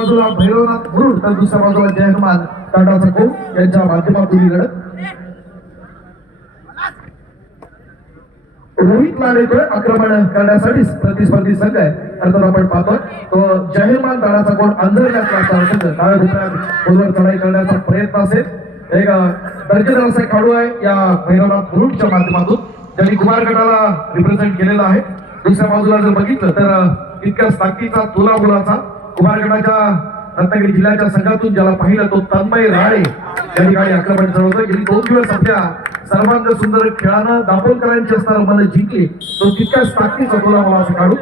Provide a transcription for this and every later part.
बाजूला भैरवनाथ मुरुड तर दुसऱ्या बाजूला जय हनुमान तांडाचा कोण यांच्या माध्यमातून ही लढत. रोहित लाड येतोय आक्रमण करण्यासाठी प्रतिस्पर्धी संघ आहे. अर्थात आपण पाहतोय तो जय हनुमान तांडाचा कोण अंधरण्याचा असणार संघ डाव्या दुसऱ्यात खोलवर चढाई करण्याचा प्रयत्न असेल. एक दर्जेदार असा खेळाडू आहे या भैरवनाथ मुरुडच्या माध्यमातून ज्यांनी कुमार गटाला रिप्रेझेंट केलेला आहे. दुसऱ्या बाजूला जर बघितलं तर तितक्याच ताकदीचा तुलाबुलाचा कुमार गटाच्या रत्नागिरी जिल्ह्याच्या संघातून ज्याला पाहिलं तो तन्मय राळे या ठिकाणी आक्रमण चढवतोय. गेली 2 दिवस आपल्या सर्वांग सुंदर खेळानं दाभोलकरांची असणारं मन जिंकली. तो तितक्याच ताकदीचा तुलाबुलाचा खेळाडू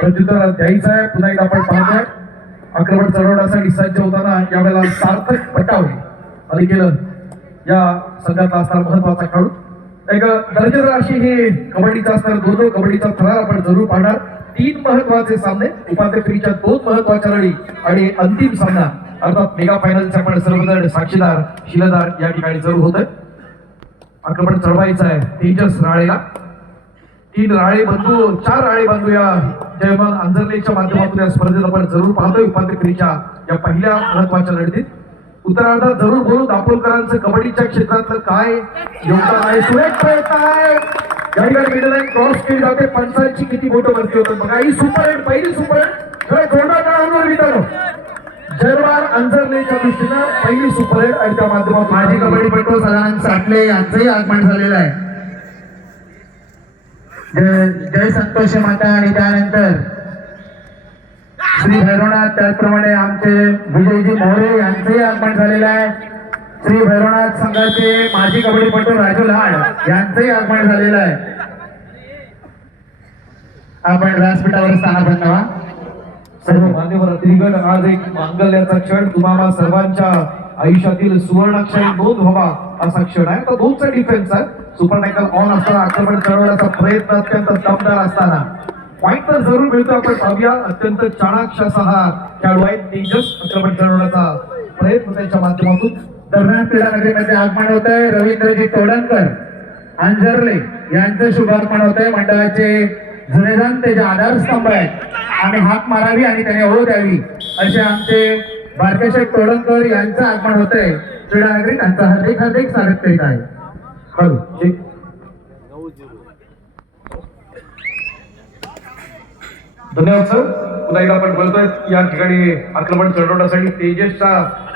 प्रत्युत्तर द्यायचा आहे. पुन्हा एकदा आपण पाहतोय आक्रमण चढवण्यासाठी सज्ज होताना यावेळेला सार्थक पटावले आणि केलं या संघातला असणारा महत्वाचा खेळाडू. एक दर्जेदार अशी ही कबड्डीचा असणार दोन कबड्डीचा थरार आपण जरूर पाहणार. 3 महत्वाचे सामने उपांत्य फेरीच्या 2 महत्वाच्या लढी आणि अंतिम सामना अर्थात मेगा फायनलचे आपण सर्वजण साक्षीदार शिलेदार या ठिकाणी जरूर होत आहे. आक्रमण चढवायचं आहे तेजस राळेला. 4 राळे बंधू या जयमान अंजरलेच्या माध्यमातून या स्पर्धेत आपण जरूर पाहतोय. उपांत्य फेरीच्या या पहिल्या महत्वाच्या लढतीत उत्तरार्धात जरूर बोलू दापोलकरांचं कबड्डीच्या क्षेत्रातलं काय योगदान आहे. सुरेख प्रयत्न आहे या ठिकाणी मिडल क्रॉस केली जाते. पंचांची किती मोठं वरती होतं बघा. ही सुपर हिट पहिली सुपर हिट जोरदार काढून मित्रांनो जयवार अंजरलेच्या दृष्टीनं पहिली सुपर हिट आणि त्या माध्यमातून माजी कबड्डीपटू सदानंद साठले यांचंही आगमन झालेलं आहे. जय संतोष माता आणि त्यानंतर श्री भैरवनाथ त्याचप्रमाणे आमचे विजयजी मोरे यांचंही आगमन झालेलं आहे. श्री भैरवनाथ संघाचे माजी कबड्डीपटू राजू लाड यांचंही आगमन झालेलं आहे. आपण व्यासपीठावर स्थानापन्न व्हा. सर्व मान्यवर अतिरिक्त आज एक मांगल्याचा क्षण तुम्हाला सर्वांच्या आयुष्यातील सुवर्णाक्षरी नोंद व्हावा असा क्षण आहे. तर 2चा डिफेन्स आहे. सुपर टॅकल ऑन असताना आक्रमण चढवण्याचा प्रयत्न अत्यंत दमदार असताना पॉईंट तर जरूर मिळतो. आपण पाहूया अत्यंत चाणाक्ष असा हा खेळाडू आहे तेजस. आक्रमण चढवण्याचा प्रयत्न त्याच्या माध्यमातून दरम्यान क्रीडा नगरीमध्ये आगमन होत आहे. रवींद्रजी तोडणकर अंजरले यांचं शुभागमन होत आहे. मंडळाचे जुनेदान त्याचे आधारस्तंभ आहेत. आम्ही हाक मारावी आणि त्याने ओळ द्यावी असे आमचे बारकेशेठ तोडणकर यांचं आगमन होत आहे. क्रीडा नगरी त्यांचं हार्दिक हार्दिक स्वागत करीत आहे. धन्यवाद सर. पुन्हा एकदा आपण बोलतोय या ठिकाणी आक्रमण चढवण्यासाठी तेजसचा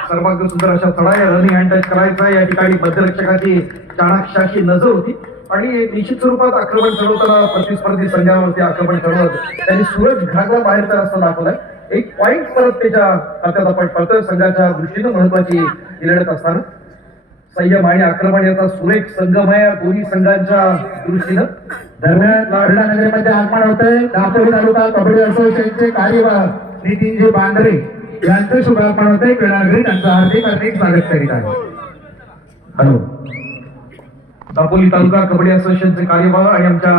सर्वांग सुंदर अशा चढाई रनिंग हँड टच करायचा. या ठिकाणी मध्यरक्षकाची चाणाक्षाची नजर होती आणि निश्चित स्वरूपात आक्रमण चढवताना प्रतिस्पर्धी संघावरती आक्रमण चढवत त्यांनी सूरज घागला बाहेरचा रस्ता दाखवलाय. एक पॉईंट परत त्याच्या खात्यात आपण पडतोय. संघाच्या दृष्टीनं महत्वाची लढत असताना संयम आणि आक्रमण याचा सुरेख संगम आहे दोन्ही संघांच्या दृष्टीनं. दरम्यान क्रीडा नगरीमध्ये आगमन होत आहे. दापोली तालुका कबड्डी असोसिएशनचे कार्यवाह नितीनजी बांद्रे यांचं शुभागमन होत आहे. क्रीडा नगरी त्यांचं हार्दिक हार्दिक स्वागत करीत आहे. हॅलो. दापोली तालुका कबड्डी असोसिएशनचे कार्यवाह आणि आमच्या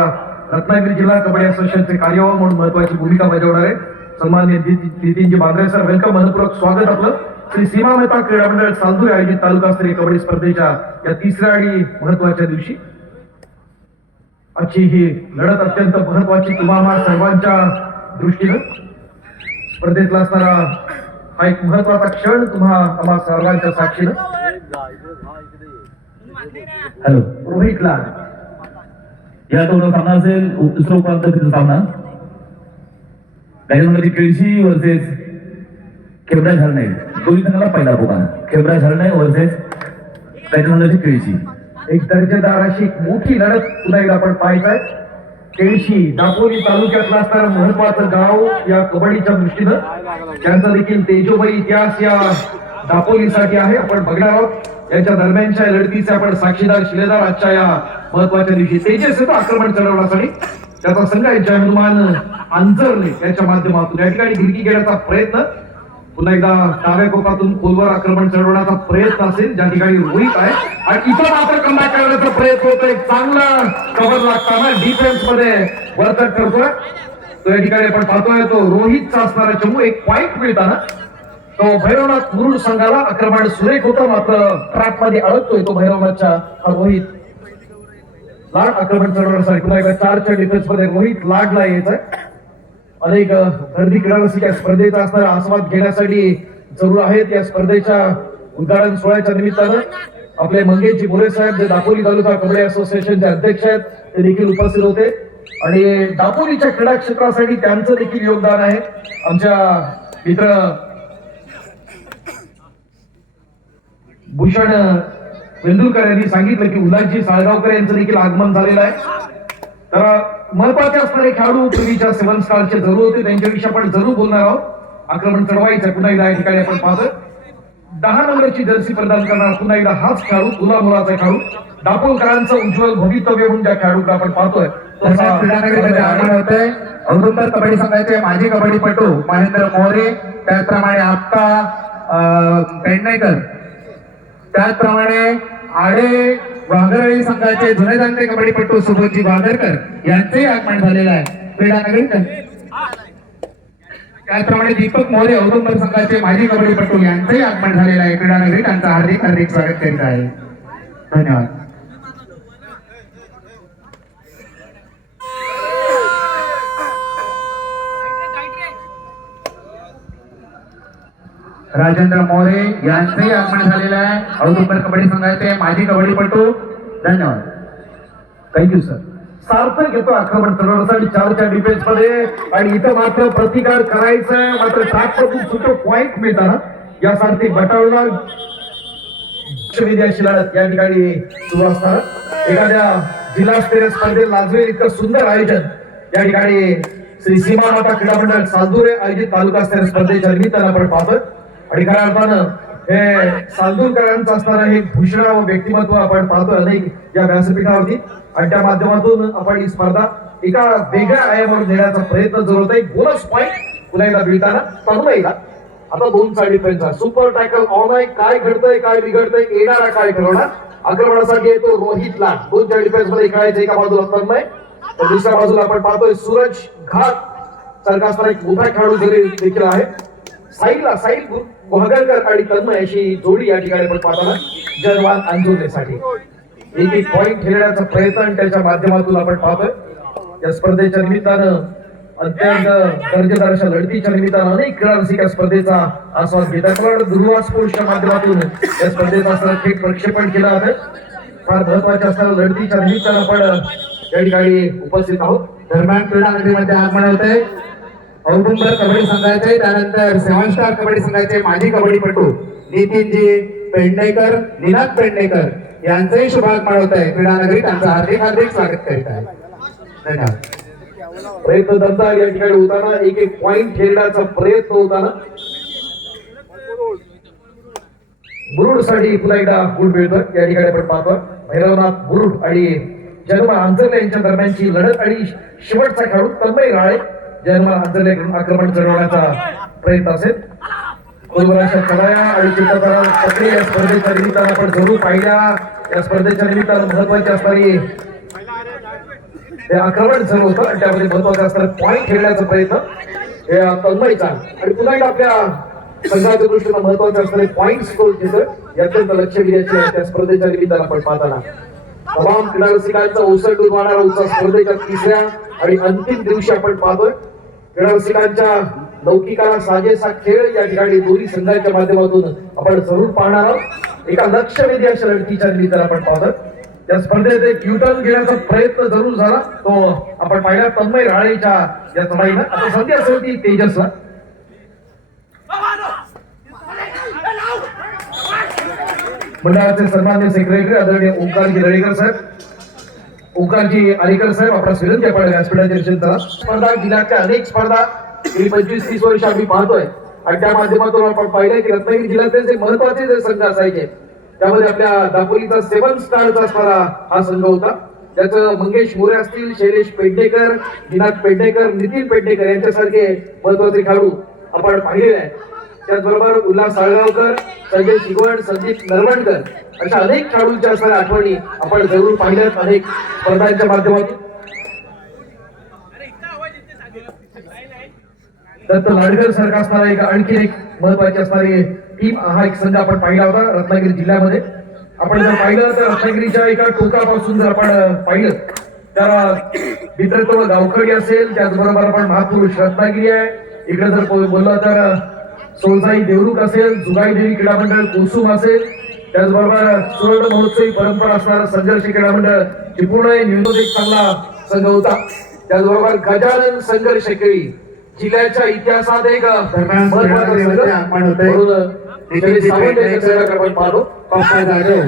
रत्नागिरी जिल्हा कबड्डी असोसिएशनचे कार्यवाह म्हणून महत्वाची भूमिका बजावणार आहे सन्माननीय नितीनजी बांद्रे सर. वेलकम. मनपूर्वक स्वागत आपलं. श्री सीमा मेहता क्रीडा मंडळ चालतोय आयोजित तालुकास्तरीय कबड्डी स्पर्धेच्या या 3ऱ्या आणि महत्वाच्या दिवशी आजची ही लढत अत्यंत महत्वाची तुम्हाला सर्वांच्या दृष्टीनं. स्पर्धेतला असणारा हा एक महत्वाचा क्षण आम्हा सर्वांच्या साक्षीनं. हॅलो. रोहित लाड या दोन सामना असेल. दुसरा उपांत्य फेरीचा सामना त्याच्यामध्ये केळशी वर्सेस खेबडा झरणे. दोन्ही संघाला पहिला पुकार. खेबडा झरणे वर्सेस त्याच्यानंतरची केळशी. एक दर्जेदार अशी मोठी लढत पुन्हा एकदा आपण पाहायचंय. केळशी दापोली तालुक्यातलं असणारं महत्वाचं गाव या कबड्डीच्या दृष्टीनं. त्यांचा देखील तेजोमयी इतिहास या दापोलीसाठी आहे. आपण बघणार आहोत याच्या दरम्यानच्या लढतीचे आपण साक्षीदार शिलेदार आजच्या या महत्वाच्या दिवशी. तेजस येतो आक्रमण चढवण्यासाठी. त्याचा संघ आहे जय हनुमान अंजरले याच्या माध्यमातून या ठिकाणी गिरकी घेण्याचा प्रयत्न. पुन्हा एकदा डाव्या कोपातून खोलवर आक्रमण चढवण्याचा प्रयत्न असेल ज्या ठिकाणी रोहित आहे आणि इथं मात्र कमबॅक करण्याचा प्रयत्न होतोय. चांगला कव्हर लागताना डिफेन्स मध्ये वर्तक करतोय तो. या ठिकाणी आपण पाहतोय तो रोहितचा असणारा चमू. एक पॉईंट मिळताना तो भैरवनाथ मुरुड संघाला आक्रमण सुरेख होतं मात्र ट्रॅप मध्ये अडकतोय तो भैरवनाथच्या हा रोहित लाड. आक्रमण चढवण्यासाठी पुन्हा एकदा 4च्या डिफेन्स मध्ये रोहित लाडला यायचंय अनेक गर्दी क्रीडा रसिक या स्पर्धेचा असणारा आस्वाद घेण्यासाठी जरूर आहेत. या स्पर्धेच्या उद्घाटन सोहळ्याच्या निमित्तानं आपले मंगेशजी मोरे साहेब जे दापोली तालुका कबड्डी असोसिएशनचे अध्यक्ष आहेत ते देखील उपस्थित होते आणि दापोलीच्या क्रीडा क्षेत्रासाठी त्यांचं देखील योगदान आहे. आमच्या मित्र भूषण वेंदुरकर यांनी सांगितलं की उल्हासजी साळगावकर यांचं देखील आगमन झालेलं आहे. तर महत्वाचे असणारे खेळाडू पूर्वीच्या 7 स्टारचे जरूर होते, त्यांच्याविषयी आपण जरूर बोलणार आहोत. आक्रमण चढवायचं पुन्हा एकदा या ठिकाणी आपण पाहतोय 10 नंबरची जर्सी प्रदान करणार पुन्हा एकदा हाच खेळाडू तुला मुलाचा खेळाडू दापोलकरांचं उज्ज्वल भवितव्य म्हणून ज्या खेळाडूकडे आपण पाहतोय तसेच क्रीडानगरीमध्ये आगमन होतंय औदुंबर कबड्डी संघाचे माजी कबड्डीपटू महेंद्र मोरे, त्याचप्रमाणे आप्पा पेडणेकर, त्याचप्रमाणे आडे वाघरळी संघाचे जुने जाणते कबड्डीपटू सुबोधजी वाघरकर यांचेही आगमन झालेलं आहे क्रीडानगरीत. त्याचप्रमाणे दीपक मोरे औदुंबर संघाचे माजी कबड्डीपटू यांचेही आगमन झालेलं आहे क्रीडानगरीत. त्यांचं हार्दिक हार्दिक स्वागत करीत आहे. धन्यवाद. राजेंद्र मोरे यांचंही आगमन झालेलं आहे औदुंबर कबड्डी संघाचे माजी कबड्डीपटू. धन्यवाद. Thank you sir. सार्थक घेतो आक्रमण करण्यासाठी 4च्या डिफेन्स मध्ये आणि इथं मात्र प्रतिकार करायचं मात्र तात्पुरती सुटो पॉइंट मिळतात यासारखी बटावणार विद्यार्थी लढत या ठिकाणी सुरू असतात. एखाद्या जिल्हास्तरीय स्पर्धेत लाजवेल इतकं सुंदर आयोजन या ठिकाणी श्री सीमा माता क्रीडा मंडळ सालदुरे आयोजित तालुकास्तरीय स्पर्धेच्या निमित्तानं आपण पाहतोय आणि खऱ्या अर्थानं हे सालदूरकरांचं असणारं हे भूषण व व्यक्तिमत्व आपण पाहतोय अनेक या व्यासपीठावरती आणि त्या माध्यमातून आपण ही स्पर्धा एका वेगळ्या आयामावर नेण्याचा प्रयत्न जरूर होता. एक बोनस पॉइंट पुन्हा एकदा मिळताना तन्मयला आता 2चा डिफेन्स सुपर टॅकल ऑनलाईन काय घडतंय काय बिघडतंय येणारा काय ठरवणार. आक्रमणासाठी येतो रोहितला 2च्या डिफेन्स मध्ये खेळायचं एका बाजूला तन्मय तर दुसऱ्या बाजूला आपण पाहतोय सूरज घाट सारखा असणारा एक मोठा खेळाडू देखील आहे. साईल गुहागरकर आणि तन्मय अशी जोडी या ठिकाणी आपण पाहताना जयवान अंजुरनेसाठी एक पॉइंट ठेवण्याचा प्रयत्न आणि त्याच्या माध्यमातून आपण पाहतोय. या स्पर्धेच्या निमित्तानं अत्यंत दर्जेदार अशा लढतीच्या निमित्तानं अनेक क्रीडा रसिक या स्पर्धेचा आस्वाद घेतात. दुर्वा स्पोर्ट्सच्या माध्यमातून या स्पर्धेचं असणारं थेट प्रक्षेपण केलं जातं. फार महत्वाच्या असणाऱ्या लढतीच्या निमित्तानं आपण या ठिकाणी उपस्थित आहोत. दरम्यान क्रीडानगरीमध्ये आगमन होते औदुंबर कबड्डी संघाचे, त्यानंतर 7 स्टार कबड्डी संघाचे माजी कबड्डीपटू नितीनजी पेडणेकर, निनाद पेडणेकर यांचंही शुभागमन होत आहे क्रीडानगरी. त्यांचं हार्दिक हार्दिक स्वागत करीत आहे. धन्यवाद. प्रयत्न दमदा या ठिकाणी होताना एक पॉइंट खेळण्याचा प्रयत्न होताना बुरुड साठी पुन्हा एकदा गुड मिळतोय या ठिकाणी आपण पाहतो. भैरवनाथ बुरुड आणि जन्मा आंजर्ले यांच्या दरम्यानची लढत आणि शेवटचा खेळाडू तन्मय राळे जन्मा आंजर्ले आक्रमण चढवण्याचा प्रयत्न असेल. कोलवराच्या चढाया आणि चित्रकला प्रक्रिया या स्पर्धेच्या निमित्तानं आपण जरूर पाहिल्या. या स्पर्धेच्या निमित्तानं महत्वाची असणारी हे आक्रमण सुरू होतं आणि त्यामध्ये महत्वाचा असणारा पॉइंट खेळण्याचा प्रयत्न हे तन्मयचा आणि पुन्हा एकदा आपल्या संघाच्या दृष्टीनं महत्वाचे असणारे पॉइंट स्कोर घेतोय अत्यंत लक्ष दिल्याचे त्या स्पर्धेच्या निमित्तानं आपण पाहताना तमाम क्रीडा रसिकांचा ओसंडून होणारा उत्साह स्पर्धेच्या 3ऱ्या आणि अंतिम दिवशी आपण पाहतोय. क्रीडा रसिकांच्या लौकिकाला साजेसा खेळ या ठिकाणी दोन्ही संघांच्या माध्यमातून आपण जरूर पाहणार आहोत. एका लक्षवेधी अशा लढतीच्या निमित्तानं आपण पाहतोय. या स्पर्धेत एक युटर्न घेण्याचा प्रयत्न जरूर झाला तो आपण पाहिला तन्मय राळेच्या या चढाईनं. आता संधी असेल ती तेजसला मंडळाचे सन्मान्य सेक्रेटरी आदरणीय ओंकारजी रळेकर साहेब, ओंकारजी अलीकर साहेब आपला विनंती आपण व्यासपीठाच्या स्पर्धा जिल्ह्यातल्या अनेक स्पर्धा गेली 25-30 वर्ष आम्ही पाहतोय आणि त्या माध्यमातून आपण पाहिलंय की रत्नागिरी जिल्ह्यातले जे महत्वाचे जे संघ असायचे त्यामध्ये आपल्या दापोलीचा 7 स्टारचा असणारा हा संघ होता. त्याचं मंगेश मोरे असतील, शैलेश पेडणेकर, निनाद पेडणेकर, नितीन पेडणेकर यांच्यासारखे महत्वाचे खेळाडू आपण पाहिलेले आहेत. त्याचबरोबर उल्हास साळगावकर, संजय शिगवण, संदीप नरवणकर अशा अनेक खेळाडूंच्या असणाऱ्या आठवणी आपण जरूर पाहिल्यात अनेक स्पर्धांच्या माध्यमातून. दत्त लाडकर सारखा असणारा एक आणखी एक महत्वाची असणारी टीम हा एक संघ आपण पाहिला होता रत्नागिरी जिल्ह्यामध्ये. आपण जर पाहिलं तर रत्नागिरीच्या एका टोकापासून जर आपण पाहिलं तर मित्रत्व गावखडी असेल, त्याचबरोबर आपण महापुरुष रत्नागिरी आहे, इकडे जर बोललो तर सोळसाई देवरुख असेल, जुगाई देवी क्रीडा मंडळ कोसुम असेल, त्याचबरोबर सुवर्ण महोत्सवी परंपरा असणारा संघर्ष क्रीडा मंडळ चिपळूण निवडून एक चांगला संघ होता. त्याचबरोबर गजानन संघर्ष खेळी जिल्ह्याच्या इतिहासात एक महत्त्वाचा संघ म्हणून निलेश सावंत यांच्या संघाकडे आपण पाहतो. पापा जाधव,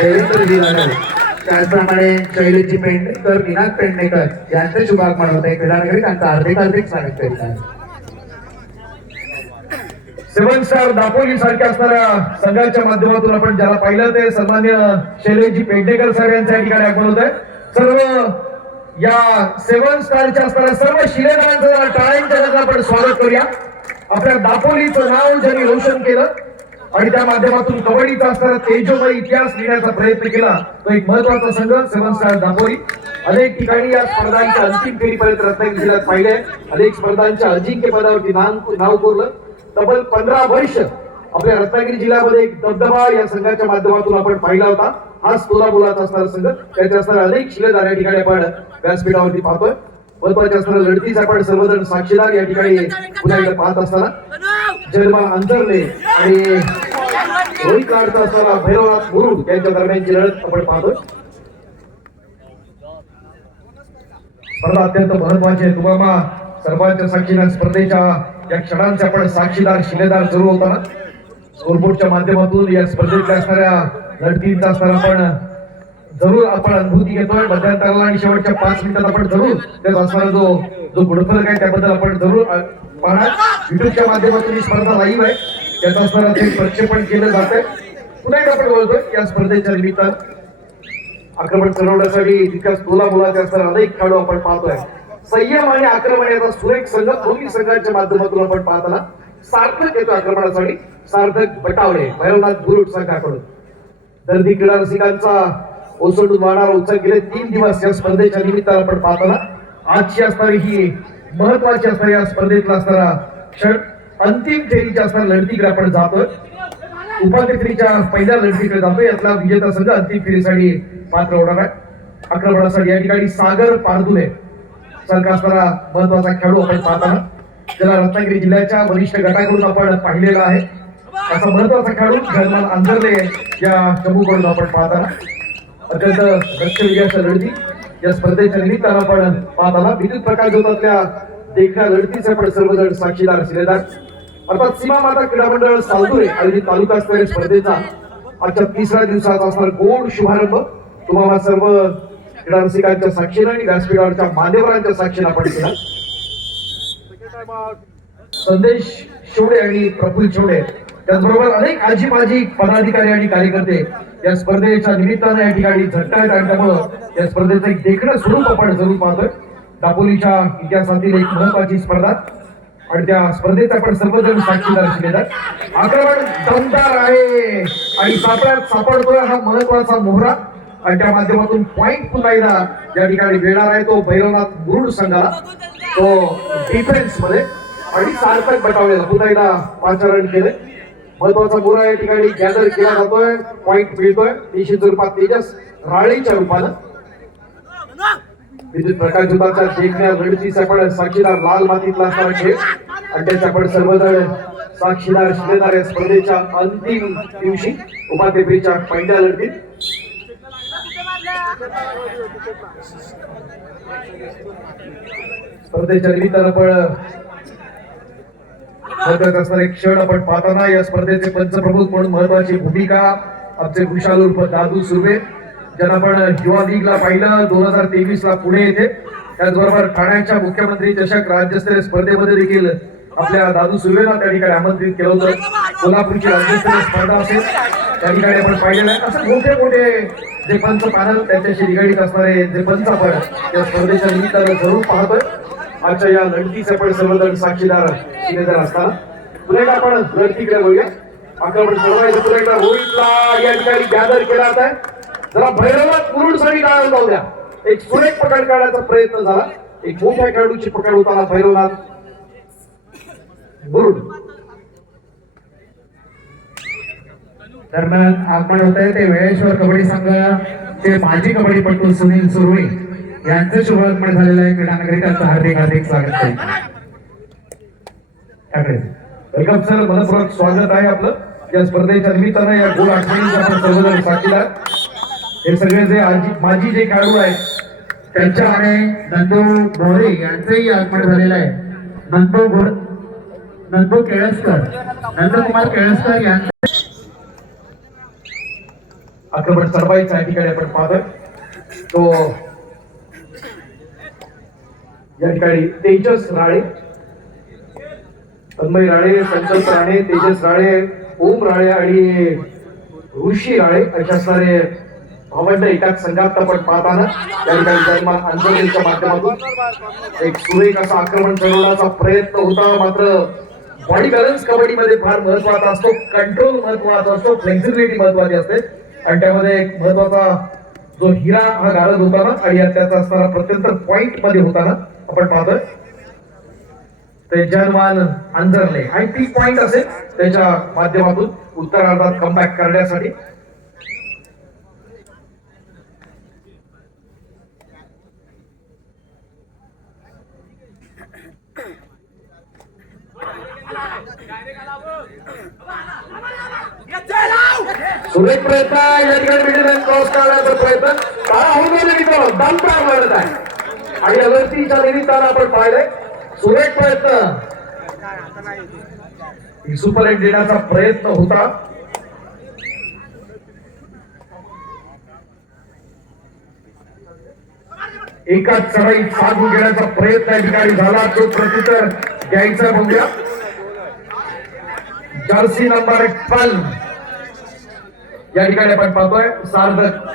देवेंद्रजी जाधव, त्याचप्रमाणे शैलेशजी पेंढेकर, विनायक पेंढेकर यांचे शुभागमन होते. क्रीडानगरी त्यांचं हार्दिक स्वागत करीत आहे. सेवन स्टार दापोली सारख्या असणाऱ्या संघाच्या माध्यमातून आपण ज्याला पाहिलं ते सन्मान्य शैलेशजी पेंढेकर साहेब यांच्या या ठिकाणी आगमन होत आहे. सर्व या सेवन स्टारच्या असणाऱ्या सर्व शिलेदारांचं टाळ्यांच्या गजरात आपण स्वागत करूया. आपल्या दापोलीचं नाव ज्यांनी रोशन केलं आणि त्या माध्यमातून कबड्डीचा असणारा तेजोमय इतिहास लिहिण्याचा प्रयत्न केला तो एक महत्वाचा संघ सेवन स्टार दापोली. अनेक ठिकाणी या स्पर्धांच्या अंतिम फेरीपर्यंत रत्नागिरी जिल्ह्यात पाहिले, अनेक स्पर्धांच्या अजिंक्य पदावरती नाव कोरलं. तब्बल 15 वर्ष आपल्या रत्नागिरी जिल्ह्यामध्ये एक दबदबा या संघाच्या माध्यमातून आपण पाहिला होता. हाच तोला बोलाचा असणारा संघ, त्याचे असणारे अनेक शिलेदार या ठिकाणी आपण व्यासपीठावरती पाहतोय. महत्वाच्या असणाऱ्या लढतीचे आपण सर्वजण साक्षीदार या ठिकाणी पुन्हा एकदा पाहत असताना जयमान अंजरले आणि रोहित कारचा असणारा भैरवनाथ मुरुड यांच्या दरम्यानची लढत आपण पाहतोय. स्पर्धा अत्यंत महत्वाची आहे. तुम्हाला सर्वांच्या साक्षीदार स्पर्धेच्या या क्षणांचे आपण साक्षीदार शिलेदार जरूर होताना स्कोरबोर्डच्या माध्यमातून या स्पर्धेतल्या असणाऱ्या लढतींचा असणारा आपण जरूर आपण अनुभूती घेतोय. मध्यंतराला आणि शेवटच्या 5 मिनिटात आपण जरूर त्याचा असणारा जो गुणफलक आहे त्याबद्दल आपण जरूर पाहणार. युट्यूबच्या माध्यमातून ही स्पर्धा लाईव्ह आहे, त्याचं असणारा ते प्रक्षेपण केलं जात आहे. पुन्हा एकदा आपण बोलतोय या स्पर्धेच्या निमित्तानं आक्रमण चढवण्यासाठी तितक्याच तोला बोलाचे असणारे अनेक खेळाडू आपण पाहतोय. संयम आणि आक्रमण याचा सुरेख संघ दोन्ही संघांच्या माध्यमातून आपण पाहताना सार्थक येतो आक्रमणासाठी. सार्थक बटावले भैरवनाथ गुरुड संघाकडून दर्दी क्रीडा रसिकांचा ओसंडून वाहणारा उत्साह गेले 3 दिवस या स्पर्धेच्या निमित्तानं आपण पाहताना आजची असणारी ही महत्वाची असणारी या स्पर्धेतला असणारा क्षण अंतिम फेरीच्या असणाऱ्या लढतीकडे आपण जातोय. उपांत्य फेरीच्या पहिल्या लढतीकडे जातोय. यातला विजेता संघ अंतिम फेरीसाठी पात्र होणार आहे. आक्रमणासाठी या ठिकाणी सागर पारदुले सारखा असणारा महत्वाचा खेळाडू आपण पाहताना ज्याला रत्नागिरी जिल्ह्याच्या वरिष्ठ गटाकडून आपण पाहिलेला आहे असा महत्वाचा खेळाडू जयमान अंजरले या चमूकडून आपण पाहताना अत्यंत लक्षवेधी अशा लढती या स्पर्धेच्या निमित्तानं आपण पाहताना विद्युत प्रकाश होतातल्या देखण्या लढतीचे आपण सर्वजण साक्षीदार शिलेदार. अर्थात सीमा माता क्रीडा मंडळ सावधुरे आयोजित तालुका स्तरीय स्पर्धेचा आजच्या 3ऱ्या दिवसाचा असणार गोड शुभारंभ तुम्हाला सर्व क्रीडा रसिकांच्या साक्षीने आणि व्यासपीठावरच्या मान्यवरांच्या साक्षीने आपण केला. संदेश शेवडे आणि प्रफुल्ल शेवडे त्याचबरोबर अनेक आजी माजी पदाधिकारी आणि कार्यकर्ते या स्पर्धेच्या निमित्तानं या ठिकाणी झटतायत आणि त्यामुळं या स्पर्धेचं एक देखणं स्वरूप आपण जरूर पाहतोय. दापोलीच्या इतिहासातील एक महत्वाची स्पर्धा आणि त्या स्पर्धेचा आपण सर्वजण साक्षीदार शिलेदार. आक्रमण दमदार आहे आणि सापडतोय हा महत्वाचा मोहरा आणि त्या माध्यमातून पॉइंट पुन्हा एकदा या ठिकाणी मिळणार आहे तो भैरवनाथ मुरुड संघाला. तो डिफेन्स मध्ये आणि सार्थक बटावलेला पुन्हा एकदा 5 रन केले. महत्वाचा मोहरा या ठिकाणी गॅदर केला जातोय, पॉइंट मिळतोय निश्चित स्वरूपात तेजस राळेच्या रूपानं. विद्युत प्रकाश जुताच्या देखण्या लढतीचा आपण साक्षीदार लाल मातीतला असणारा खेळ आणि त्याचे आपण सर्वजण साक्षीदार शिलेदार या स्पर्धेच्या अंतिम दिवशी उपांत्य फेरीच्या पहिल्या लढतीत. स्पर्धेच्या निमित्तानं आपण महत्वाचा असणारा एक क्षण आपण पाहताना या स्पर्धेचे पंचप्रमुख म्हणून महत्वाची भूमिका आमचे विशाल उर्फ दादू सुर्वे ज्यांना आपण युवा लीगला पाहिलं 2023 ला पुणे येथे. त्याचबरोबर ठाण्याच्या मुख्यमंत्री चषक राज्यस्तरीय स्पर्धेमध्ये देखील आपल्या दादू सुर्वेला त्या ठिकाणी आमंत्रित केलं होतं. कोल्हापूरची राज्यस्तरीय स्पर्धा असेल त्या ठिकाणी आपण पाहिलेलं आहे. असं मोठे मोठे जे पंच पॅनल त्यांच्याशी निगडीत असणारे जे पंच आपण या स्पर्धेच्या निमित्तानं जरूर पाहतोय. आजच्या या लढतीचे आपण सर्वजण साक्षीदार शिलेदार असताना पुन्हा एकदा आपण लढतीकडे बघूया. आक्रमण चढवायचं पुन्हा एकदा रोहितला या ठिकाणी गॅदर केला जात आहे. जरा भैरवनाथ मुरुडसाठी काय जाऊ द्या. एक सुरेख पकड काढण्याचा प्रयत्न झाला. एक मोठ्या खेळाडूची पकड होताना भैरवनाथ मुरुड दरम्यान आगमन होत आहे ते वेळेश्वर कबड्डी संघाचे माजी कबड्डीपटू सुनील सुरवे यांचं शुभागमन झालेलं आहे. क्रीडा नगरी त्यांचं हार्दिक हार्दिक स्वागत आहे. ठाकरे वेलकम सर, मनपूर्वक स्वागत आहे आपलं या स्पर्धेच्या निमित्तानं. या गोल आठवणींचा आपण सर्वजण साक्षीदार. हे सगळे जे माजी जे खेळाडू आहेत त्यांच्याकडे नंदू भोरे यांचंही आगमन झालेलं आहे. नंदू केळसकर, नंदकुमार केळसकर यांचं आक्रमण चढवायचं आहे ठिकाणी आपण पाहतोय. तो या ठिकाणी तेजस राळे, तन्मय राळे, संकल्प राणे, तेजस राळे, ओम राळे आणि ऋषी राळे अशा असणारे भावंड एकाच संघात आपण पाहताना या ठिकाणी जन्मा अंजलीच्या माध्यमातून एक सुरेख असा आक्रमण चढवण्याचा प्रयत्न होता. मात्र बॉडी बॅलन्स कबड्डीमध्ये फार महत्वाचा असतो, कंट्रोल महत्वाचा असतो, फ्लेक्झिबिलिटी महत्वाची असते आणि त्यामध्ये एक महत्वाचा जो हिरा हा गाळत होताना आणि त्याचा असणारा प्रत्यंतर पॉइंट मध्ये होताना आपण पाहतोय ते जनमान अंजरले आणि 3 पॉइंट असेल त्याच्या माध्यमातून उत्तरार्धात कमबॅक करण्यासाठी. सुरेख प्रयत्न या ठिकाणी मिडल क्रॉस करण्याचा प्रयत्न दमदार मारत आहे आणि अगस्तीच्या निमित्तानं आपण पाहिलंय सुरेख प्रयत्न सुपर हिट देण्याचा प्रयत्न होता. एकाच चढाईत साधून घेण्याचा प्रयत्न या ठिकाणी झाला. तो प्रत्युत्तर द्यायचा बघूया. जर्सी नंबर 12 या ठिकाणी आपण पाहतोय सार्थक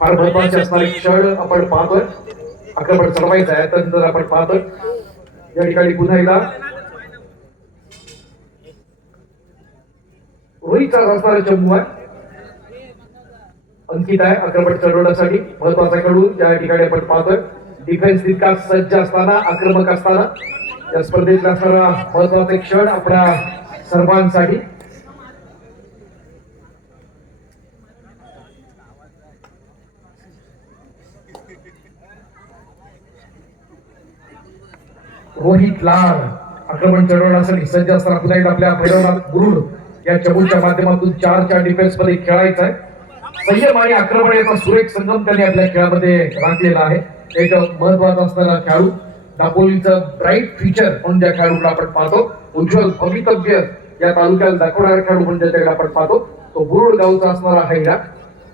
फार महत्वाचे असणारे क्षण आपण पाहतोय. आक्रमण चढवायचं आहे तर आपण पाहतोय या ठिकाणी पुन्हा एकदा रोहितचा असणारा चमू आहे. अंकित आहे आक्रमण चढवण्यासाठी महत्वाचा खेळू या ठिकाणी आपण पाहतोय. डिफेन्स तितका सज्ज असताना आक्रमक असताना या स्पर्धेतला असणारा महत्वाचा क्षण आपल्या सर्वांसाठी. रोहित लाल आक्रमण चढवण्यासाठी सज्ज असताना पुन्हा एकदा आपल्या पैलवानात गुरुड या चमूच्या माध्यमातून 4 डिफेन्स मध्ये खेळायचं आहे. संयम आणि आक्रमण याचा सुरेख संगम त्यांनी आपल्या खेळामध्ये राखलेला आहे. एक महत्वाचा असणारा खेळाडू दापोलीचं ब्राईट फ्युचर म्हणून ज्या खेळाडूला आपण पाहतो, उज्ज्वल भवितव्य या तालुक्याला दाखवणारा खेळाडू म्हणून ज्याच्याकडे आपण पाहतो तो बुरुड गावचा असणारा हा हिरा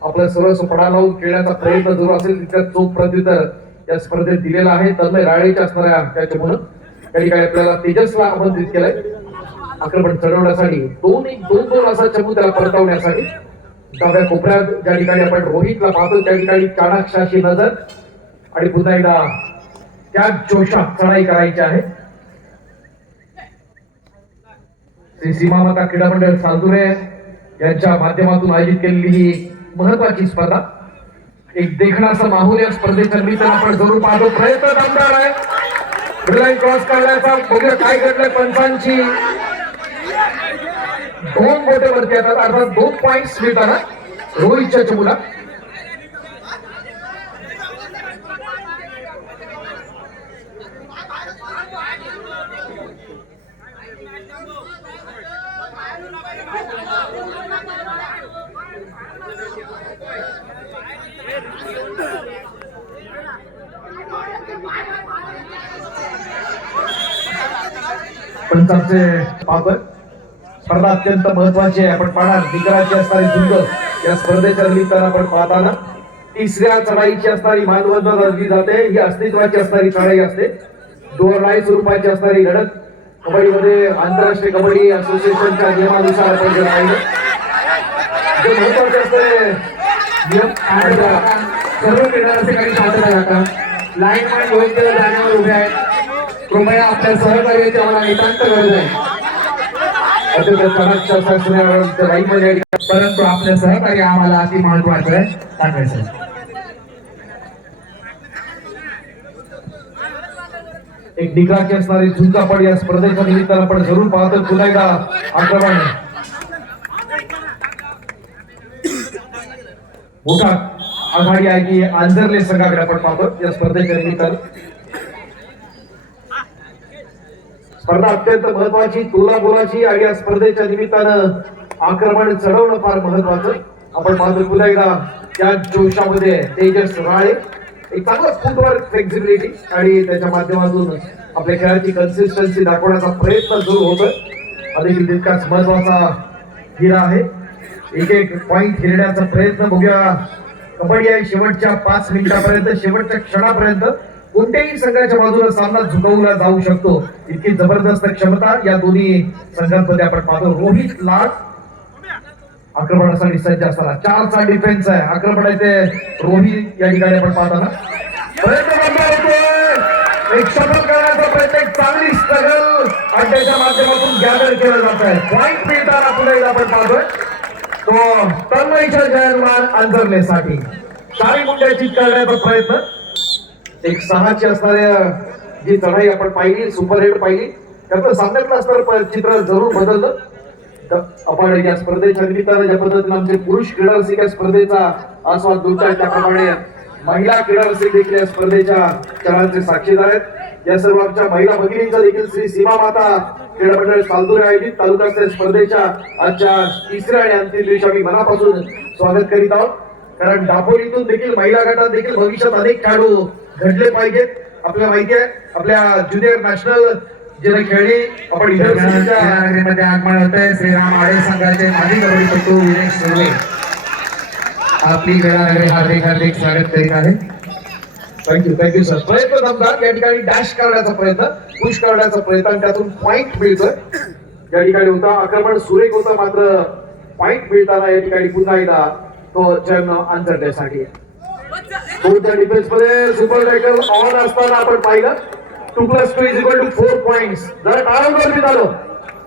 आपल्या सर्व पडा लावून खेळण्याचा प्रयत्न जरूर असेल तितका चोख प्रत्युत्तर या स्पर्धेत दिलेला आहे. तन्मय राळेच्या असणाऱ्या त्याच्यामुळे त्या ठिकाणी आपल्याला तेजसला आमंत्रित केलंय आक्रमण चढवण्यासाठी. 2-2 असा चमू त्याला परतवण्यासाठी. डाव्या कोपऱ्यात ज्या ठिकाणी आपण रोहितला पाहतो त्या ठिकाणी चाणाक्षाची नजर आणि पुन्हा एकदा त्या जोशात चढाई करायची आहे. श्री सीमामाता क्रीडा मंडळ सालदुरे यांच्या माध्यमातून आयोजित केलेली ही महत्वाची स्पर्धा. एक देखणाचा माहोल या स्पर्धेच्या निमित्तानं आपण जरूर पाहतो. प्रयत्न दमदार आहे मिडलाईन क्रॉस करण्याचा. बघूया काय घडलंय. पंचांची 2 बोटे वरती येतात अर्थात 2 पॉइंट्स मिळताना रोहितच्या चमूला. पंचांचे पाहतोय स्पर्धा अत्यंत महत्वाची आहे. आपण पाहणार निकराची असणारी झुंज या स्पर्धेच्या निमित्तानं आपण पाहताना 3ऱ्या चढाईची असणारी मानवंदना दिली जाते. ही अस्तित्वाची असणारी चढाई असते. डोरलाई स्वरूपाची असणारी लढत. कबड्डीमध्ये आंतरराष्ट्रीय कबड्डी असोसिएशनच्या नियमानुसार आपण जे पाहिलं जे महत्वाचे असणारे नियम सर्व क्रीडारसिक आणि शांतता लाईन मध्ये योग्य जागेवर उभे आहेत. कृपया आपल्या सहकार्याची आम्हाला नितांत गरज आहे. परंतु आपलं सहकार्य आम्हाला अति महत्वाचं आहे. टाकायचं एक निकाची असणारी झुंजापड या स्पर्धेच्या निमित्तानं आपण जरूर पाहतो. पुन्हा एकदा आक्रमण मोठा आघाडी आहे की आंजर्ले संघाकडे आपण पाहतो या स्पर्धेच्या निमित्तानं. स्पर्धा अत्यंत महत्वाची, तोलाबोलाची आणि या स्पर्धेच्या निमित्तानं आक्रमण चढवणं फार महत्वाचं. आपण पाहतो पुन्हा एकदा त्या जोशामध्ये तेजस राळे एक चांगला फुटवर्क, फ्लेक्झिबिलिटी आणि त्याच्या माध्यमातून आपल्या खेळाची कन्सिस्टन्सी दाखवण्याचा प्रयत्न सुरू होतोय. अधिक तितकाच महत्वाचा हिरा आहे. एक एक पॉइंट हिरण्याचा प्रयत्न बघूया. कबड्डी आहे शेवटच्या 5 मिनिटापर्यंत, शेवटच्या क्षणापर्यंत कोणत्याही संघाच्या बाजूला सामना झुकवला जाऊ शकतो, इतकी जबरदस्त क्षमता या दोन्ही संघांमध्ये आपण पाहतो. रोहित लाड आक्रमणासाठी सज्ज असताना 4चा डिफेन्स आहे. आक्रमण आहे ते रोहित या ठिकाणी आपण पाहताना प्रयत्न करतोय. एक सफल करण्याचा प्रयत्न, एक चांगली स्ट्रगल आणि त्याच्या माध्यमातून गॅदर केलं जात आहे. पॉइंट मिळताना पुन्हा एकदा आपण पाहतोय तो तन्मयच्या जयमान अंजरलेसाठी 4 गुंड्याची करण्याचा प्रयत्न. एक 6ची असणाऱ्या जी चढाई आपण पाहिली, सुपर हिट पाहिली, त्याचं सामन्यातलं असणारं चित्र जरूर बदललं. आपण या स्पर्धेच्या निमित्तानं ज्या पद्धतीने आमचे पुरुष क्रीडा रसिक या स्पर्धेचा आस्वाद लुटतात, त्याप्रमाणे महिला क्रीडा रसिक देखील या स्पर्धेच्या चढांचे साक्षीदार आहेत. या सर्व आमच्या महिला भगिनींचा देखील श्री सीमा माता क्रीडा मंडळ सालदुरे आयोजित तालुकास्तरीय स्पर्धेच्या आजच्या 3ऱ्या आणि अंतिम दिवशी आम्ही मनापासून स्वागत करीत आहोत. कारण दापोलीतून देखील महिला गटात देखील भविष्यात अनेक खेळाडू घडले पाहिजेत. आपल्याला माहिती आहे आपल्या ज्युनियर नॅशनल जे खेळली आपण मध्ये आगमन होतंय श्रीराम आडे संघाचे माजी कबड्डीपटू विजय सुर्वे आपली खेळाडू हार्दिक हार्दिक स्वागत करीत आहे. Thank you sir. प्रयत्न दमदार या ठिकाणी डॅश करण्याचा प्रयत्न, पुश करण्याचा प्रयत्न आणि त्यातून पॉइंट मिळतोय. या ठिकाणी होता आक्रमण सुरेख होतं, मात्र पॉइंट मिळताना या ठिकाणी पुन्हा एकदा तो जन्म अंतरण्यासाठी कोणत्या डिफेन्स मध्ये सुपर टायगर ऑन असताना आपण पाहिलं 2+2 = 4 पॉइंट्स. जरा टाळावर झालं.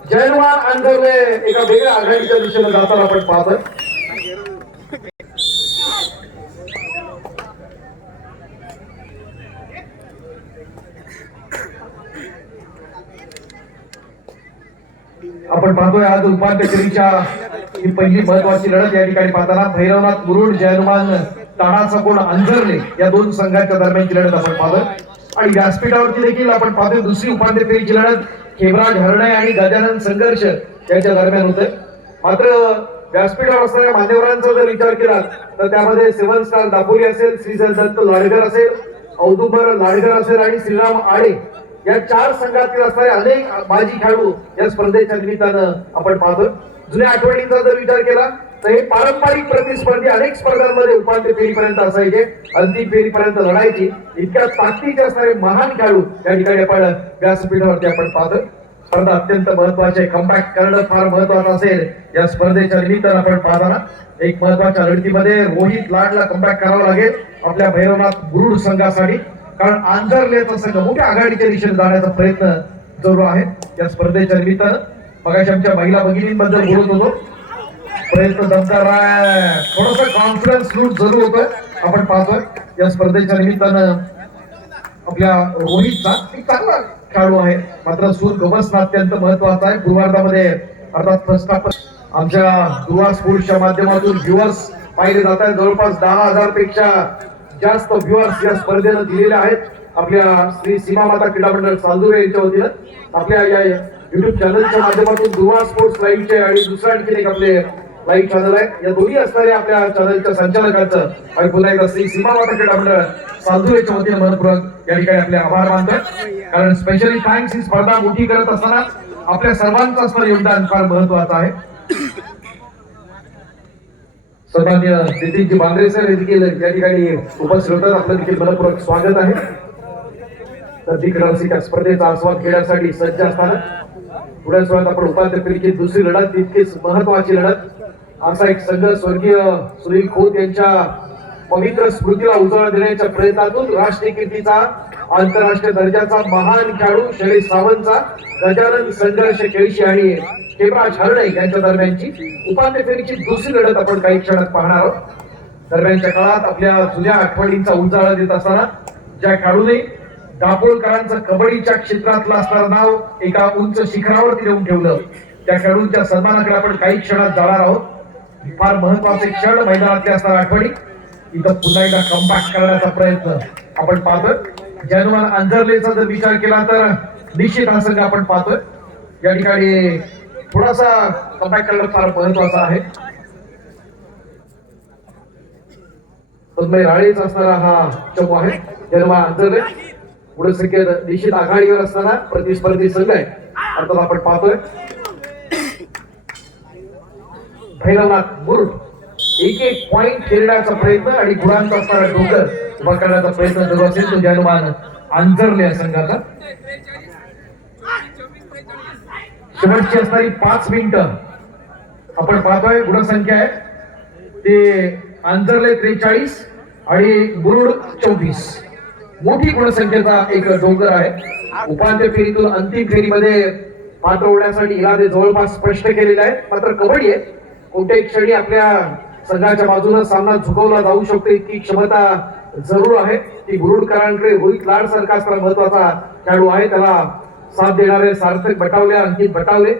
जयमान अंजरले एका वेगळ्या आघाडीच्या दिशेने जाताना आपण पाहतोय. आपण पाहतोय आज उपांत्य फेरीच्या ही पहिली महत्वाची लढत या ठिकाणी पाहताना भैरवनाथ मुरुड जयनुमान ताणाचा कोण अंजरले या दोन संघांच्या दरम्यानची लढत आपण पाहतोय. आणि व्यासपीठावरती देखील आपण पाहतोय दुसरी उपांत्य फेरीची लढत खेबराज हरणे आणि गजानन संघर्ष यांच्या दरम्यान होते. मात्र व्यासपीठावर असणाऱ्या मान्यवरांचा जर विचार केला तर त्यामध्ये 7 स्टार दापोली असेल, श्रीजन दत्त लाडकर असेल, औदुंबर लाडकर असेल आणि श्रीराम आडे या 4 संघातील असणारे अनेक माजी खेळाडू या स्पर्धेच्या निमित्तानं आपण पाहतो. जुन्या आठवणींचा जर विचार केला तर हे पारंपरिक प्रतिस्पर्धी अनेक स्पर्धांमध्ये उपांत्य फेरीपर्यंत असायचे, अंतिम फेरीपर्यंत लढायची. इतक्या ताकदीचे असणारे महान खेळाडू या ठिकाणी आपण व्यासपीठावरती आपण पाहतो. स्पर्धा अत्यंत महत्वाची आहे. कमबॅक करणं फार महत्वाचं असेल या स्पर्धेच्या निमित्तानं आपण पाहताना एक महत्वाच्या लढतीमध्ये रोहित लाडला कमबॅक करावं लागेल आपल्या भैरवनाथ मुरुड संघासाठी. कारण आंजरलेचा संघ मोठ्या आघाडीच्या दिशेने जाण्याचा प्रयत्न जरूर आहे या स्पर्धेच्या निमित्तानं. मगाशी आमच्या महिला भगिनींबद्दल बोलत होतो. प्रयत्न दमदार आहे, थोडासा कॉन्फिडन्स लूट जरूर होतोय. आपण पाहतोय या स्पर्धेच्या निमित्तानं आपल्या रोहितचा एक चांगला खेळाडू आहे, मात्र सूर गमसणं अत्यंत महत्वाचा आहे. गुरुवारमध्ये अर्थात फर्स्ट हाफ आमच्या गुरुवार स्पोर्ट्सच्या माध्यमातून व्ह्युअर्स पाहिले जात आहेत. जवळपास 10,000 पेक्षा जास्त व्ह्युअर्स या स्पर्धेला दिलेले आहेत. आपल्या श्री सीमा माता क्रीडा मंडळ सालदुरे यांच्या वतीनं आपल्या या युट्यूब चॅनलच्या माध्यमातून गुरुवार स्पोर्ट्स लाईव्हचे आणि दुसरा आणखी एक आपले लाईव्ह चॅनल आहे. या दोन्ही असणाऱ्या आपल्या चॅनलच्या संचालकांचं आणि पुन्हा एकदा श्री सीमा माता क्रीडा मंडळ सालदुरेच्या वतीनं मनपूर्वक या ठिकाणी आपले आभार मानतोय. कारण स्पेशली थँक्स ही स्पर्धा मोठी करत असताना आपल्या सर्वांचं असणारं योगदान फार महत्वाचं आहे. सन्माननीय नितीनजी बांद्रे सर हे देखील या ठिकाणी उपस्थित होतात. आपलं देखील मनपूर्वक स्वागत आहे. तर क्रीडा स्पर्धेचा आस्वाद घेण्यासाठी सज्ज असताना पुढे सुरुवात आपण उपांत्य फेरीची दुसरी लढत, तितकीच महत्वाची लढत. असा एक संघ स्वर्गीय सुनील खोत यांच्या पवित्र स्मृतीला उजाळा देण्याच्या प्रयत्नातून राष्ट्रीय कीर्तीचा आंतरराष्ट्रीय दर्जाचा महान खेळाडू शैलेश सावंतचा गजानन संघर्ष केळशी आणि खेबराज हरणे यांच्या दरम्यानची उपांत्य फेरीची दुसरी लढत आपण काही क्षणात पाहणार आहोत. दरम्यानच्या काळात आपल्या जुन्या आठवणींचा उजाळा देत असताना ज्या खेळाडूने दापोलकरांचं कबड्डीच्या क्षेत्रातलं असणारं नाव एका उंच शिखरावरती नेऊन ठेवलं. त्या खेळाडूंच्या सन्मानाकडे आपण काही क्षणात जाणार आहोत. फार महत्वाचे क्षण मैदानातले असणार आठवणी इथं पुन्हा एकदा कमबॅक करण्याचा प्रयत्न आपण पाहतोय. जॅनुअल अंजर्लेचा जर विचार केला तर निश्चित हा संघ आपण पाहतोय या ठिकाणी थोडासा कमबॅक करणं फार महत्वाचं आहे. तन्मय राळेच असणारा हा चमू आहे. जॅनुअल अंजर्ले पुढे संख्येत निश्चित आघाडीवर असताना प्रतिस्पर्धी संघ आहे. अर्थात आपण पाहतोय भैरवनाथ मुरुड एक एक पॉइंट खेळण्याचा प्रयत्न आणि गुणांचा असणारा डोंगर उभा करण्याचा प्रयत्न सुरू असेल तो जॅनुअल अंजर्ले या संघाचा. शेवटची असणारी 5 मिनिटं आपण पाहतोय. गुणसंख्या आहे ते अंजर्ले 43 आणि मुरुड 24. मोठी गुणसंख्येचा एक डोंगर आहे. उपांत्य फेरीतून अंतिम फेरीमध्ये पात्र होण्यासाठी इरादे जवळपास स्पष्ट केलेले आहेत. मात्र कबड्डी आहे, कोणत्याही क्षणी आपल्या संघाच्या बाजूने सामना झुकवला जाऊ शकतो इतकी क्षमता जरूर आहे. ती मुरुडकरांकडे रोहित लाड सारखा असणारा महत्वाचा खेळाडू आहे. त्याला साथ देणारे सार्थक बटावले, अंकित बटावले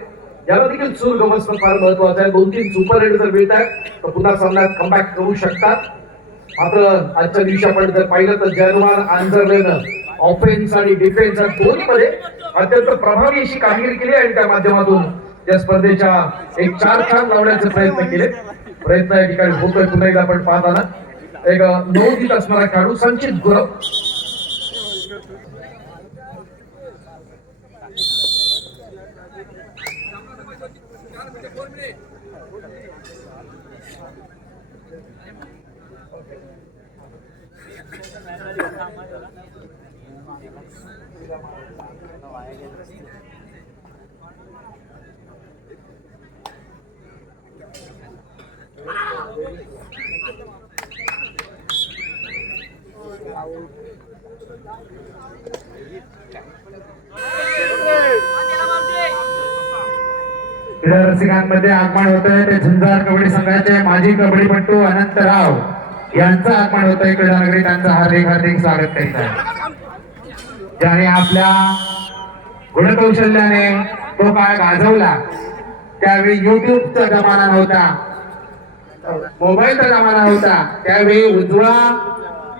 याला देखील चूर गमसणं फार महत्वाचं आहे. 2-3 सुपर हिट जर मिळत आहेत तर पुन्हा सामन्यात कमबॅक करू शकतात. मात्र आजच्या दिवशी आपण जर पाहिलं तर जॅनुअल अंजर्लेनं ऑफेन्स आणि डिफेन्स दोन्ही मध्ये अत्यंत प्रभावी अशी कामगिरी केली आणि त्या माध्यमातून या स्पर्धेच्या एक 4 छान लावण्याचे प्रयत्न केले. प्रयत्न या ठिकाणी होतोय. पुन्हा एकदा आपण पाहताना एक नवोदित असणारा खेळाडू संचित गुरव क्रीडा रसिकांमध्ये आगमन होतंय ते झुंजार कबड्डी संघाचे माजी कबड्डीपटू अनंतराव यांचं आगमन होतंय. क्रीडा नगरी त्यांचं हार्दिक हार्दिक स्वागत करीत आहे. ज्याने आपल्या गुणकौशल्याने तो काळ गाजवला. त्यावेळी युट्यूबचा जमाना नव्हता, मोबाईलचा जमाना होता. त्यावेळी उज्ज्वला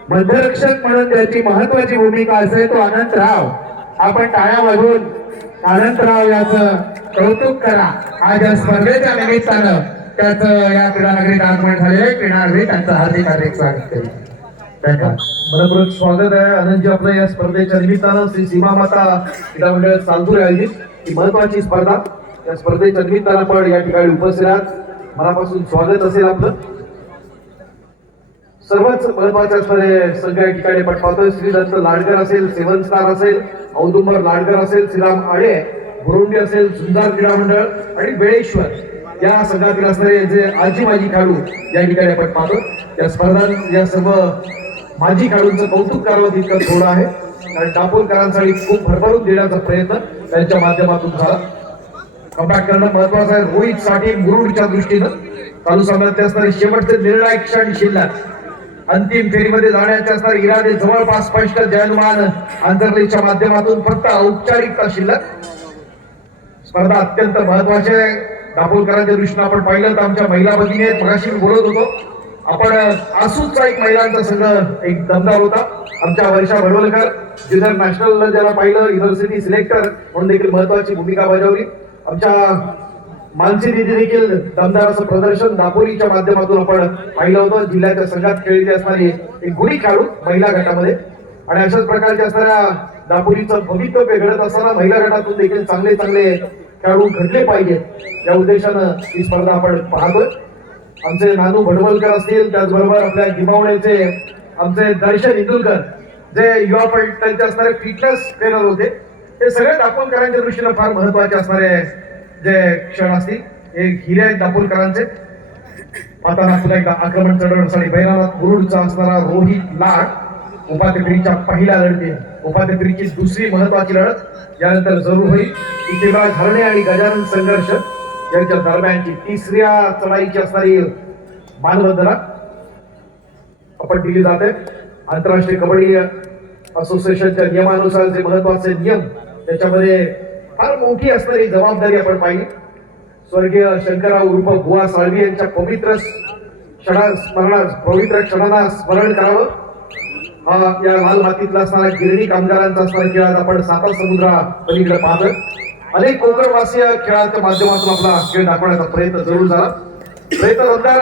मध्यरक्षक म्हणून त्याची महत्वाची भूमिका असेल तो अनंतराव. आपण टाळ्या वाजवून अनंतराव याचं कौतुक करा. आज या स्पर्धेच्या निमित्तानं त्याचं या क्रीडा नगरीत आगमन झालेलं आहे. क्रीडा नगरी त्यांचं हार्दिक हार्दिक स्वागत करेल. धन्यवाद. मनपूर्वक स्वागत आहे आनंदजी आपलं या स्पर्धेच्या निमित्तानं श्री सीमा माता क्रीडा मंडळ चालतूर आयोजित ही महत्वाची स्पर्धा. या स्पर्धेच्या निमित्तानं पण या ठिकाणी उपस्थित आहात. मनापासून स्वागत असेल आपलं. सर्वच महत्वाचे असणारे संघ या ठिकाणी आपण पाहतोय. श्रीदत्त लाडकर असेल, 7 स्टार असेल, औदुंबर लाडकर असेल, श्रीराम आळे, बुरुंडी असेल, सुंदर क्रीडा मंडळ आणि बेळेश्वर या संघातील असणारे जे आजी माजी खेळाडू या ठिकाणी आपण पाहतो. या स्पर्धा या सर्व माजी खेळाडूंचं कौतुक करावं तितकं थोडं आहे. कारण दापोलकरांसाठी खूप भरभरून देण्याचा प्रयत्न त्यांच्या माध्यमातून झाला. कमबॅक करणं महत्वाचं आहे रोहित साठी मुरुडच्या दृष्टीनं. चालू सामन्यात असणारे शेवटचे निर्णायक क्षण शिल्लक. अंतिम फेरीमध्ये जाण्याचे असणारे इरादे जवळपास स्पष्ट. जॅनुअल अंजर्लेच्या माध्यमातून फक्त औपचारिकता शिल्लक. स्पर्धा अत्यंत महत्वाची आहे दापोलकरांच्या दृष्टीनं. आपण पाहिलं तर आमच्या महिला भगिनी आहेत. मगाशी मी बोलत होतो आपण आसूचा एक महिलांचा संघ एक दमदार होता. आमच्या वर्षा भडवलकर ज्युनियर नॅशनल ज्याला पाहिलं युनिव्हर्सिटी सिलेक्टर म्हणून देखील महत्वाची भूमिका बजावली. आमच्या मानसी दिदी देखील दमदार असं प्रदर्शन दापोलीच्या माध्यमातून आपण पाहिलं होतं. जिल्ह्याच्या संघात खेळलेली असणारी एक गुणी खेळाडू महिला गटामध्ये. आणि अशाच प्रकारच्या असणाऱ्या दापोलीचं भवितव्य घडत असताना महिला गटातून देखील चांगले चांगले खेळाडू घडले पाहिजेत या उद्देशानं ही स्पर्धा आपण पाहतोय. आमचे नानू भडवलकर असतील, त्याचबरोबर आपल्या गिमावण्याचे आमचे दर्शन इंदुलकर जे युवा पलटणचे असणारे फिटनेस ट्रेनर होते. हे सगळे दापोलकरांच्या दृष्टीनं फार महत्वाचे असणारे जे क्षण असतील हे हिरे आहेत दापोलकरांचे. पाहताना पुन्हा एकदा आक्रमण चढवण्यासाठी भैरवनाथ मुरुडचा असणारा रोहित लाड उपांत्य फेरीच्या पहिल्या लढती. उपांत्य फेरीची दुसरी महत्वाची लढत यानंतर जरूर होईल. इतिबाज हरणे आणि गजानन संघर्ष यांच्या दरम्यानची तिसऱ्या चढाईची असणारी मानवंदना आपण दिली जाते. आंतरराष्ट्रीय कबड्डी असोसिएशनच्या नियमानुसार जे महत्वाचे नियम त्याच्यामध्ये फार मोठी असणारी जबाबदारी आपण पाहिली. स्वर्गीय शंकरराव उर्फ बुवा साळवी यांच्या पवित्र क्षणांना स्मरण करावं. हा या लाल मातीतला असणारा गिरणी कामगारांचा असणारा खेळ आज आपण सातार समुद्रा पलीकडे पाहतोय. अनेक कोकणवासीय खेळाच्या माध्यमातून आपला खेळ दाखवण्याचा प्रयत्न जरूर झाला. प्रयत्न रंगणार